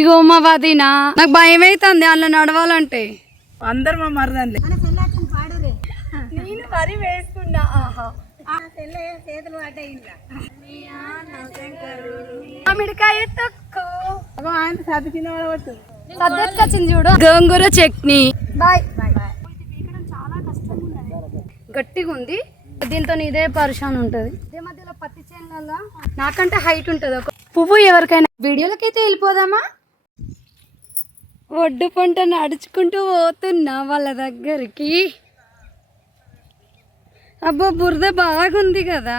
ఇగో మా వదినా నాకు భయం అవుతుంది అందులో నడవాలంటే అందరు మా మరదండి నేను వరి వేసుకున్నా ఆహా. చేతులు పడ్డాయిందా మామిడికాయ తొక్కు. అగో ఆయన పడవచ్చు సద్దెత్తుకొచ్చింది చూడు. గోంగూర చట్నీ. బాయ్. గట్టిగా ఉంది దీంతో ఇదే పరిశాన్ ఉంటుంది. ఇదే మధ్యలో పత్తి చేనులలో నాకంటే హైట్ ఉంటుంది. ఒక పువ్వు ఎవరికైనా వీడియోలకైతే వెళ్ళిపోదామా? ఒడ్డు పంట నడుచుకుంటూ పోతున్నా వాళ్ళ దగ్గరికి. అబ్బా బురద బాగుంది కదా.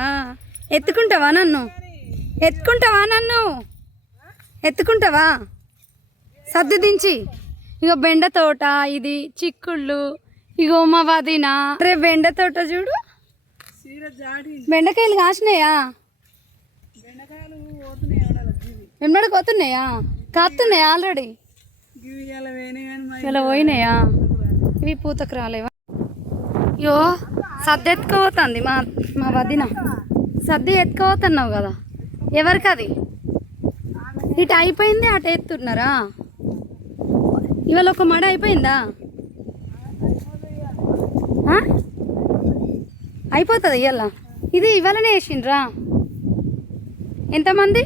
ఎత్తుకుంటావా నన్ను? ఎత్తుకుంటావా నన్ను? ఎత్తుకుంటావా? సర్ది దించి. ఇగో బెండ తోట ఇది చిక్కుళ్ళు. ఇగో మా వదిన. రే బెండ తోట చూడు. బెండకాయలు కాసినాయా? వెంబడికి పోతున్నాయా కాస్తున్నాయా ఆల్రెడీ ఇలా పోయినాయా? ఇవి పూతకు రాలేవా? అయ్యో సర్ది ఎత్తుకోబోతుంది మా మా వదిన. సర్ది ఎత్తుకోబోతున్నావు కదా? ఎవరికి అది ఇటు అయిపోయింది అటు ఎత్తున్నారా ఇవాళ ఒక మడ అయిపోయిందా? అయిపోతుంది ఇవాళ? ఇది ఇవాళనే వేసిండ్రా? ఎంతమంది?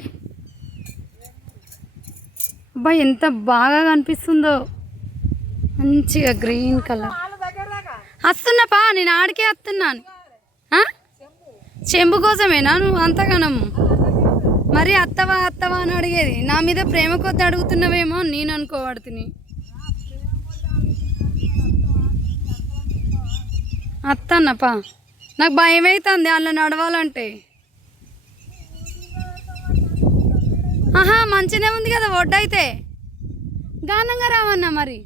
అబ్బా ఎంత బాగా కనిపిస్తుందో. మంచిగా గ్రీన్ కలర్. వస్తున్నపా నేను ఆడికే వస్తున్నాను చెంబు కోసమేనా నువ్వు అంతగానము? మరి అత్తవా అత్తవా అని అడిగేది. నా మీద ప్రేమ కొద్ది అడుగుతున్నావేమో నేను అనుకోబడుతుని. అత్తన్నపా నాకు భయం అవుతుంది అందులో నడవాలంటే ఆహా మంచిగానే ఉంది కదా ఒడ్డైతే గానంగా రావన్నా మరి.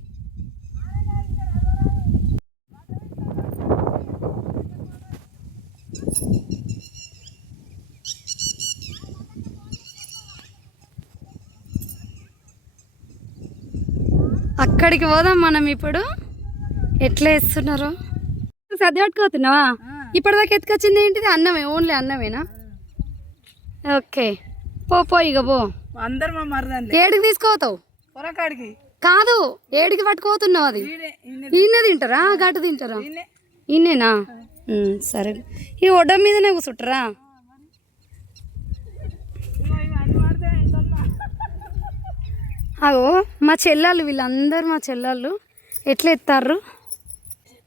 అక్కడికి పోదాం మనం ఇప్పుడు. ఎట్లా వేస్తున్నారో. సర్ది పట్టుకోతున్నావా ఇప్పటిదాకా ఎత్తుకొచ్చింది ఏంటిది? అన్నమే ఓన్లీ అన్నమేనా? ఓకే. పో పో ఇక పో. అందరు మా మరదండి. ఏడికి తీసుకోతావు పొరకాడికి. కాదు ఏడికి పట్టుకోతున్నావు అది. ఈయన తింటారా? గట్టు తింటారా? ఈయనే. ఈయనేనా? సరే. ఈ ఒడ్డ మీదనే కూర్చుంటారా? అన్ని. అగో మా చెల్లెళ్ళు వీళ్ళందరూ మా చెల్లెళ్ళు ఎట్లా ఎత్తారు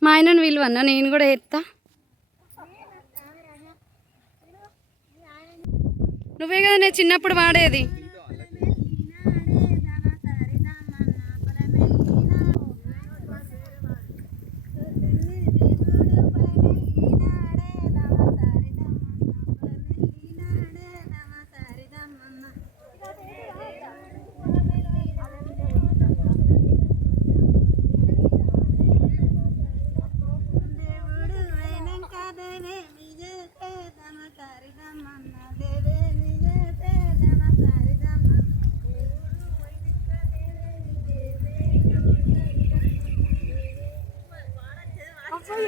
మా ఆయనను విలువన్నా నేను కూడా ఎత్తా. నువ్వే కదా నేను చిన్నప్పుడు వాడేది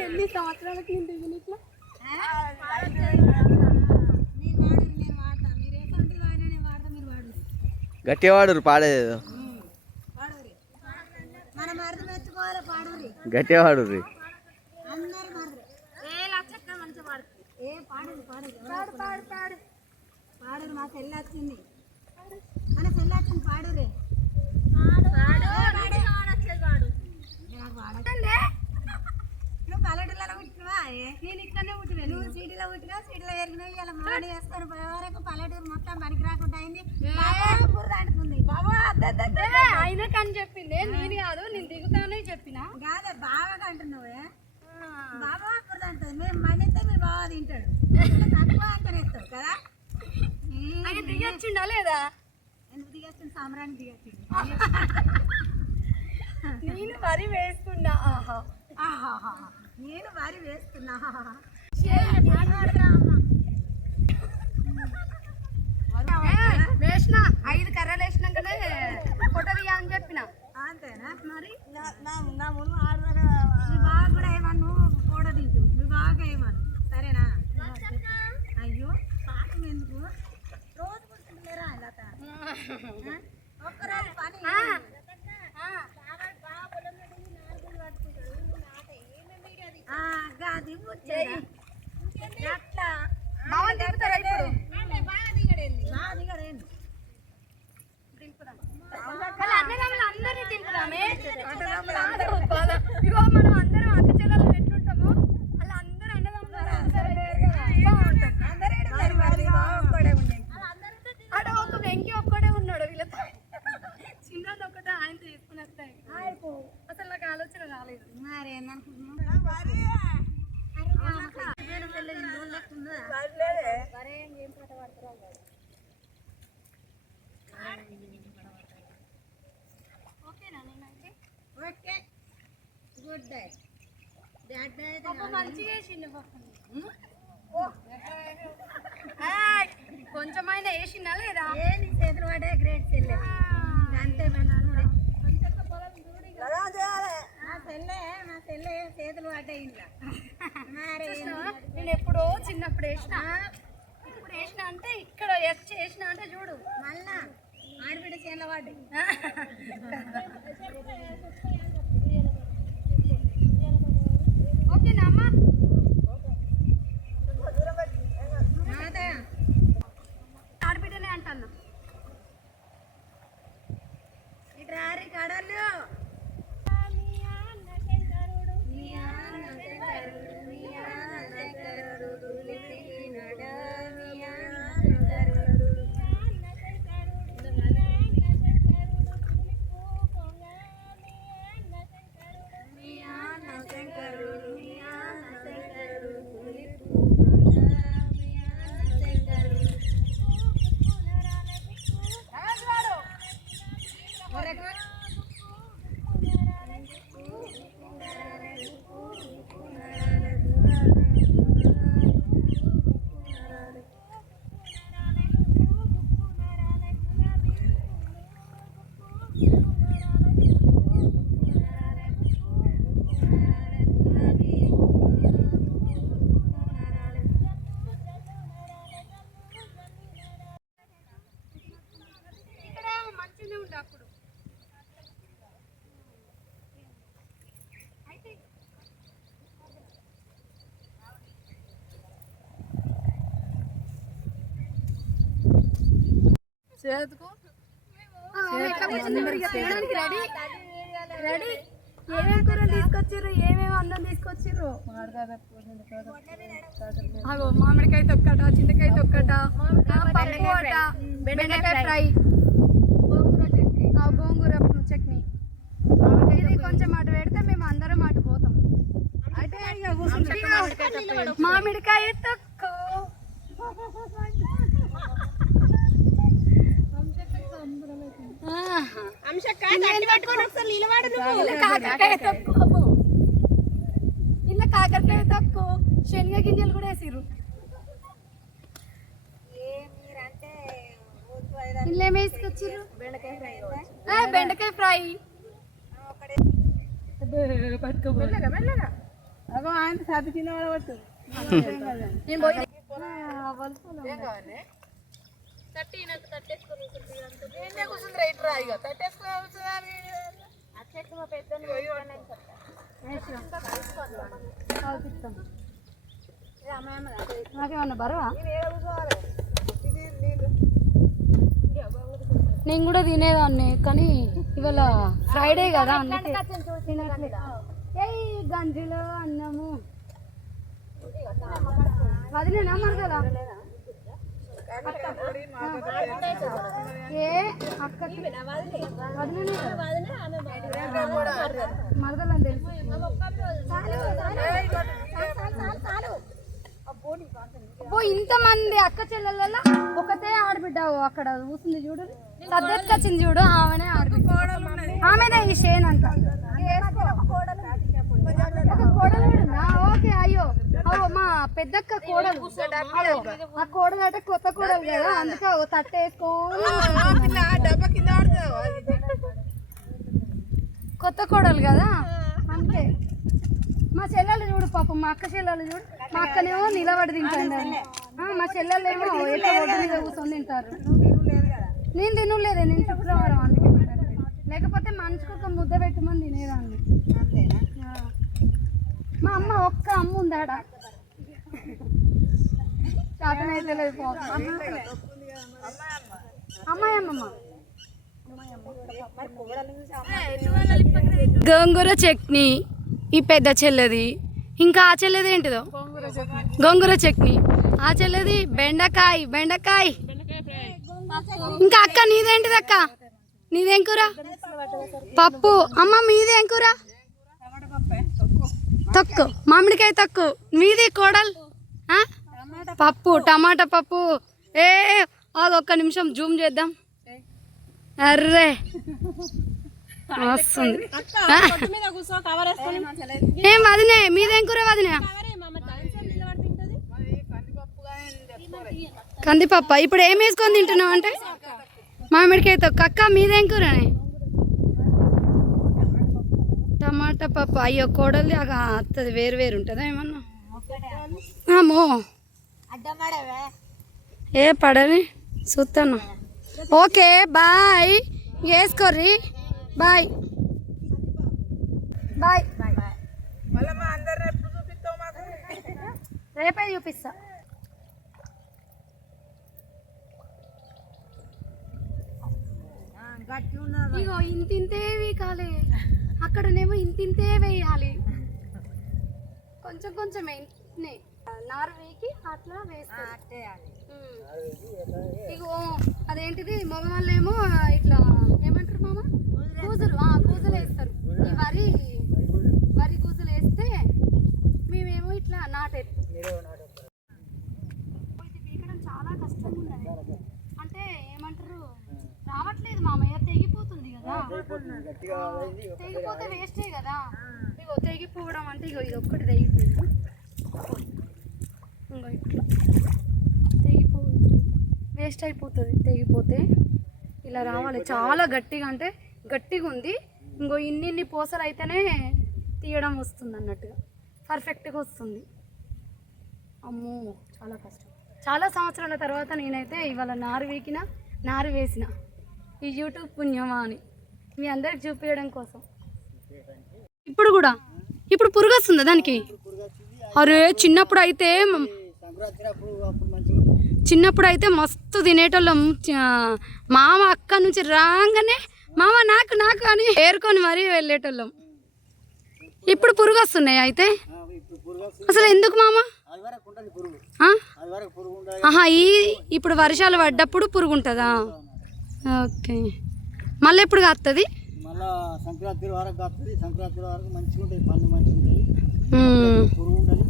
ఎన్ని సంవత్సరాలకి ఇంటికి గట్టిగా వాడు పాడేది మనం అర్థం ఎత్తుకోవాలి పాడరి గట్టిగా వాడు అందరు మర్రి ఏ లచ్చక్క మంచిగా పాడు ఏ పాడదు పాడదు పాడు పాడు పాడు. పాడు మా సెల్ వచ్చింది. మన సెల్ వచ్చింది పాడు రే నువ్వు పల్లెటూళ్ళలో పుట్టినవా? నేను ఇక్కడనే పుట్టినా. నువ్వు సిటీలో పుట్టినా? సిటీలో ఎరిగినా ఇలా మాడి వేస్తారు. వరకు పల్లెటూరు మొత్తం పనికి రాకుండా అయింది. అంటుకుంది బాబా ఆయనకు అని చెప్పింది. నేను కాదు. నేను దిగుతానే చెప్పిన. కాదే బాగా అంటున్నావే బాబా బురద అంటుంది. మేము మండితే మీరు బాగా తింటాడు. తక్కువ అంటనేస్తాడు కదా? దిగొచ్చిండా లేదా? ఎందుకు దిగొచ్చింది సామ్రాన్ని దిగొచ్చింది నేను వరి వేసుకున్నా. ఆహా. ఆహాహా. నేను వరి వేస్తున్నా. వేసిన ఐదు కర్రలు వేసినాకనే ఫోటో తీయ అని చెప్పిన. అంతేనా? మరి నా ముందు ఆడదాకా మీ బాగా కూడా ఏమన్నా కూడా దించు మీ బాగా ఏమన్నా సరేనా అయ్యో పాఠం ఎందుకు రోజు కూర్చుంటలేరా లత ఆ? ఒక్కరోజు పని ఆ, గది ముచ్చట. ఎట్లా? బావని దిగుతారా ఇప్పుడు బాగా దిగడేంది బాగా దిగడేంది వాళ్ళ అన్నదమ్ములు అందరినీ దింపుదామే కాదు, బాధ. ఇగో మనం అందరం అక్క చెల్లెలు ఎట్లుంటామో అలా అందరూ అన్నదమ్ములు అందరూ బాగుంటాం మరి మరి బాగా ఒక్కడే ఉండే ఆడ ఒక వెంకి ఒక్కడే ఉన్నాడు వీళ్ళతో చిన్నది ఒకటే ఆయన తీసుకుని వస్తాయి అసలు నాకు ఆలోచన రాలేదు మరి ఏమనుకుంటున్నావు? అరే మామక్క, వేరే పిల్ల ఇల్లు లెక్కుందా? ఓకేనా నేనైతే okay good day bad day అయితే పాప మంచిగా వేసిండు పాపం ఏయ్, కొంచెమైనా వేసిందా లేదా? చేతులు పడే గ్రేట్ చెల్లె అంతే. మా చెల్లె చేతులు పడ్డాయి మరి నేను ఎప్పుడో చిన్నప్పుడు వేసిన. ఇప్పుడు వేసిన అంటే ఇక్కడ ఎస్ చేసిన అంటే చూడు. మళ్ళా ఆడబిడ్డ చేనులో పడ్డాయి. ఓకేనా అమ్మా నాదా ఆడబిడ్డనే అంటాను ఇటు రారి కడలు ఇక్కడ మంచిగా ఉండే అప్పుడు అయితే చేతుకు రెడీ? రెడీ? ఏమేమి కూరలు తీసుకొచ్చిర్రు? ఏమేమి అన్నం తీసుకొచ్చిర్రు? అగో మామిడికాయ తొక్కట చింతకాయ తొక్కట ఆ, పప్పు అట బెండకాయ ఫ్రై. ఆ, గోంగూర చట్నీ. ఇది కొంచెం అటు పెడితే మేము అందరం అటు పోతాం. అయితే మామిడికాయ తొక్కు ఆహా. ఇలా కాకరకాయ తొక్కు ఇలా కాకరకాయ తొక్కు శనగ గింజలు కూడా మీరంటే ఇలా ఆ, బెండకాయ ఫ్రై అగో ఆయన సర్ది కింద నేను పోయి కూర్చుందిరా ఇట్రా ఇక తట్టేసుకుని నాకేమన్నా బరవా? నేను కూడా తినేదాన్ని కానీ ఇవాళ ఫ్రైడే కదా ఏయ్ గంజిలో అన్నము. వదిలేనా మరదలా? ఏ అక్కకి వదిలేనే మరదలని తెలుసు అబ్బో ఇంతమంది అక్క చెల్లెల ఒకతే ఆడబిడ్డ అక్కడ కూర్చుంది చూడు. సద్దెత్కొచ్చింది చూడు ఆమెనే ఆడబిడ్డ. ఆమెదే ఈ షేన్ అంట. ఒక కోడలు కూడా ఉందా? ఓకే అయ్యో అవ్వ మా పెద్దక్క కోడలు. ఆ కోడలు అంటే కొత్త కోడలు కదా అందుకే ఓ తట్ట వేసుకొని కొత్త కోడలు కదా? అంతే మా చెల్లెలు చూడు పాపం మా అక్క చెల్లెలు చూడు. మా అక్కనేమో నిలబడి తింటాను మా చెల్లెలు ఏమో ఎట్లా ఒడ్డు మీద కూర్చొని తింటారు. నేను తినలేదే నేను శుక్రవారం అనుకో లేకపోతే మనిషికి ఒక ముద్ద పెట్టమని తినేదాన్ని. మా అమ్మ ఒక్క అమ్మ ఉందాడ లేదు అమ్మాయి అమ్మమ్మ గోంగూర చట్నీ ఈ పెద్ద చెల్లెది. ఇంకా ఆ చెల్లెది ఏంటిదో? గోంగూర చట్నీ. ఆ చెల్లెది బెండకాయ బెండకాయ. ఇంకా అక్క నీదేంటిది అక్క? నీదేం కూర? పప్పు. అమ్మ మీదేం కూర? తక్కువ మామిడికాయ తక్కువ మీది కోడలు? పప్పు టమాటా పప్పు. ఏ అది ఒక్క నిమిషం జూమ్ చేద్దాం. అర్రే. వస్తుంది. ఏం వదినే మీదేం కూర వదినే? కందిపప్ప. ఇప్పుడు ఏం వేసుకొని తింటున్నావు అంటే? మామిడికాయ కక్క మీదేం కూరనే? టమాటా పప్పు. అయ్యో కోడలి అగా అత్తది వేరు వేరు ఉంటుందా ఏమన్నా? అమ్మో. అడ్డం పడవే ఏ పడని చూస్తాను ఓకే బాయ్. వేసుకోర్రి. బాయ్. బాయ్. రేపే చూపిస్తా. ఇగో ఇంతింతే వేయాలి అక్కడనేమో ఇంతింతే వేయాలి. కొంచెం కొంచెం నారు వేకి అట్లా వేస్తారు. అదేంటిది మగ వాళ్ళేమో ఇట్లా ఏమంటారు మామ కూజులు ఆ, కూజులు వేస్తారు ఈ వరి వరి కూజులు వేస్తే మేమేమో ఇట్లా నాటేస్తాం ఇది పీకడం చాలా కష్టంగా ఉన్నది అంటే ఏమంటారు రావట్లేదు మామయ్య తెగిపోతుంది కదా తెగిపోతే వేస్టే కదా ఇగో తెగిపోవడం అంటే ఇగో ఇది ఒక్కటి తెగిపోయింది ఇంకో ఇట్లా తెగిపో వేస్ట్ అయిపోతుంది తెగిపోతే ఇట్లా రావాలి. చాలా గట్టిగా అంటే గట్టిగా ఉంది. ఇంకో ఇన్ని ఇన్ని పూసలు అయితేనే తీయడం వస్తుంది అన్నట్టుగా. పర్ఫెక్ట్గా వస్తుంది. అమ్మో చాలా కష్టం. చాలా సంవత్సరాల తర్వాత నేనైతే ఇవాళ నారు వీకిన నారు వేసిన. ఈ యూట్యూబ్ పుణ్యమా అని. మీ అందరికి చూపించడం కోసం. ఇప్పుడు కూడా? ఇప్పుడు పురుగు వస్తుందా దానికి? అరే చిన్నప్పుడు అయితే చిన్నప్పుడు అయితే మస్తు తినేటోళ్ళం. మామ అక్క నుంచి రాగానే మామ నాకు నాకు అని ఏరుకొని మరీ వెళ్ళేటోళ్ళం. ఇప్పుడు పురుగు వస్తున్నాయి అయితే. అసలు ఎందుకు మామ? ఆహా ఈ ఇప్పుడు వర్షాలు పడ్డప్పుడు పురుగు ఉంటుందా ఓకే. మళ్ళీ ఎప్పుడు కాస్తుంది మళ్ళా సంక్రాంతి వరకు కాస్తుంది సంక్రాంతి వరకు మంచిగా ఉంటుంది పండు మంచిగా ఉంటుంది. పురుగు ఉంటుంది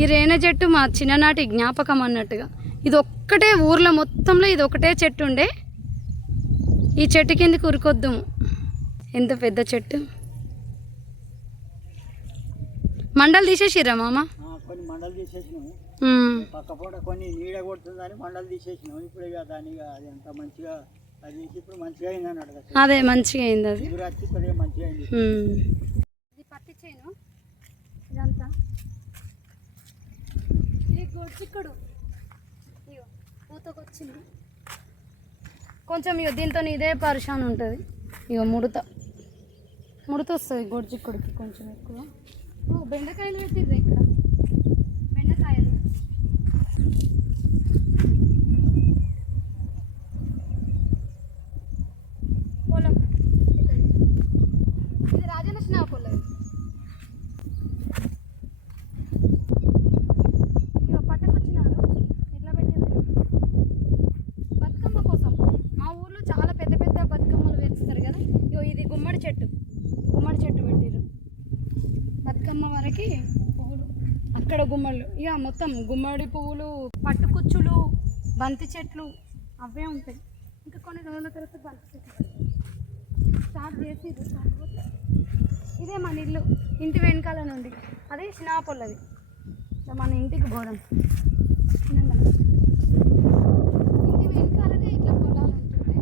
ఈ రేణె చెట్టు మా చిన్ననాటి జ్ఞాపకం అన్నట్టుగా. ఇది ఒక్కటే ఊర్లో మొత్తంలో ఇది ఒకటే చెట్టు ఉండే. ఈ చెట్టు కిందకి ఉరికొద్దాము ఎంత పెద్ద చెట్టు. మండలు తీసేసిరా మామ? కొన్ని మండలు తీసేసినాము. పక్క పూట కొన్ని నీడ కొడుతుందని మండలు తీసేసినాం. ఇప్పుడు ఇక దాని అది అంత మంచిగా అది ఇప్పుడు మంచిగా అయింది అన్నాడు కదా అదే మంచిగా అయింది అది. మంచిగా అయింది మ్మ్. ఇది పత్తి చేను ఇదంతా ఇది గొడ్చిక్కుడు ఇగో పూతకొచ్చింది. కొంచెం ఇగో దీంతో ఇదే పరిశాన్ ఉంటుంది. ఇగో ముడత. ముడత వస్తుంది గొడ్చిక్కుడికి కొంచెం ఎక్కువ. బెండకాయలు పెట్టిర్రు ఇక్కడ బెండకాయలు పొలం ఇది రాజలక్ష్మి పొలం ఇగో పట్టుకొచ్చినారు ఎట్లా పెట్టింది బతుకమ్మ కోసం మా ఊర్లో చాలా పెద్ద పెద్ద బతుకమ్మలు వేస్తారు కదా ఇగో ఇది గుమ్మడి చెట్టు గుమ్మడి చెట్టు పెట్టిర్రు బతుకమ్మ వరకు పువ్వులు గుమ్మళ్ళు ఇక మొత్తం గుమ్మడి పువ్వులు పట్టుకుచ్చులు బంతి చెట్లు అవే ఉంటాయి. ఇంకా కొన్ని రోజుల తర్వాత బంతి చెట్లు స్టార్ట్ చేసి ఇదే మన ఇల్లు ఇంటి వెనకాల నుండి. అదే సినాపొల్లది ఇక మన ఇంటికి పోదాం చిన్నగా. ఇంటి వెనకాలనే ఇట్లా పొలాలు ఉంటుండే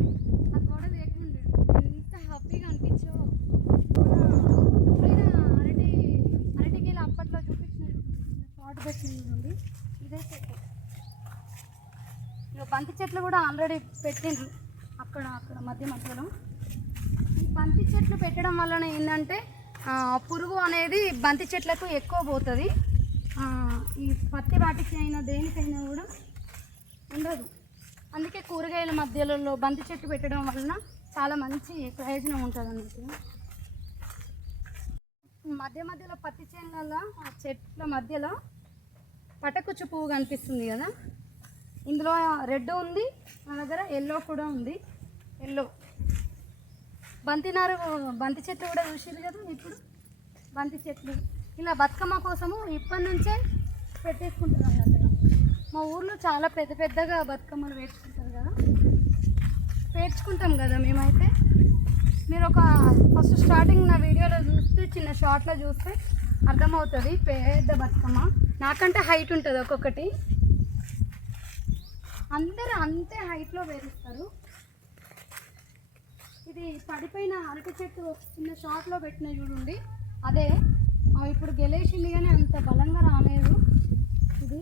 ఆ గోడ లేకుండా ఎంత హ్యాపీగా అనిపించో పైన అరటి అరటికేలు అప్పట్లో చూపించిన పాటు పెట్టిన నుండి ఇదే చెట్టు ఇక బంతి చెట్లు కూడా ఆల్రెడీ పెట్టిండ్రు. అక్కడ అక్కడ మధ్య మధ్యలో. ఈ బంతి చెట్లు పెట్టడం వలన ఏంటంటే పురుగు అనేది బంతి చెట్లకు ఎక్కువ పోతుంది. ఈ పత్తి వాటికి అయినా దేనికైనా కూడా ఉండదు. అందుకే కూరగాయల మధ్యలో బంతి చెట్టు పెట్టడం వలన చాలా మంచి ప్రయోజనం ఉంటుంది అన్నట్టు మధ్య మధ్యలో పత్తి చేనులలో ఆ చెట్ల మధ్యలో పటకుచ్చు పువ్వు కనిపిస్తుంది కదా? ఇందులో రెడ్ ఉంది మన దగ్గర ఎల్లో కూడా ఉంది. ఎల్లో బంతి నారు బంతి చెట్లు కూడా చూసారు కదా ఇప్పుడు బంతి చెట్లు. ఇలా బతుకమ్మ కోసము ఇప్పటి నుంచే పెట్టేసుకుంటున్నాం అన్నట్టు మా ఊర్లో చాలా పెద్ద పెద్దగా బతుకమ్మలు పేర్చుకుంటారు కదా. పేర్చుకుంటాం కదా మేమైతే. మీరు ఒక ఫస్ట్ స్టార్టింగ్ నా వీడియోలో చూస్తే చిన్న షార్ట్లో చూస్తే అర్థమవుతుంది. పెద్ద బతుకమ్మ. నాకంటే హైట్ ఉంటుంది ఒక్కొక్కటి. అందరూ అంతే హైట్లో వేరుస్తారు ఇది పడిపోయిన అరటి చెట్టు చిన్న షాట్లో పెట్టిన చూడండి. అదే ఇప్పుడు గెలేసింది కానీ అంత బలంగా రాలేదు. ఇది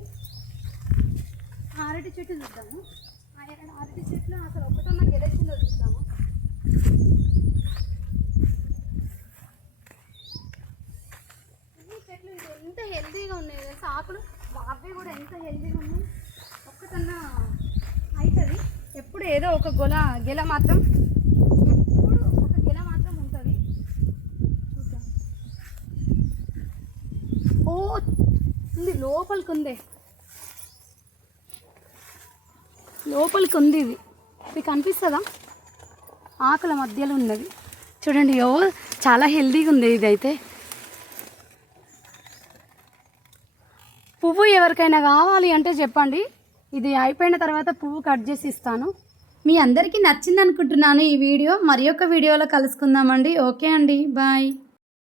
ఆ అరటి చెట్టు చూద్దాము. ఆ అరటి చెట్లు అసలు ఒకటన్నా గెలేసిందో చూద్దాము ఈ చెట్లు ఇది ఎంత హెల్తీగా ఉన్నాయి కదా ఆకులు? అవి కూడా ఎంత హెల్తీగా ఉన్నాయి? ఒక్కటన్నా అవుతుంది ఎప్పుడు ఏదో ఒక గొల గెల మాత్రం ఎప్పుడు ఒక గెల మాత్రం ఉంటుంది. ఓ ఉంది లోపలికి ఉంది లోపలికి ఉంది ఇది. ఇది కనిపిస్తుందా ఆకుల మధ్యలో ఉన్నది. చూడండి ఓ చాలా హెల్తీగా ఉంది ఇది పువ్వు ఎవరికైనా కావాలి అంటే చెప్పండి. ఇది అయిపోయిన తర్వాత పువ్వు కట్ చేసి ఇస్తాను. మీ అందరికీ నచ్చింది అనుకుంటున్నాను ఈ వీడియో. మరి వీడియోలో కలుసుకుందామండి. ఓకే అండి. బాయ్.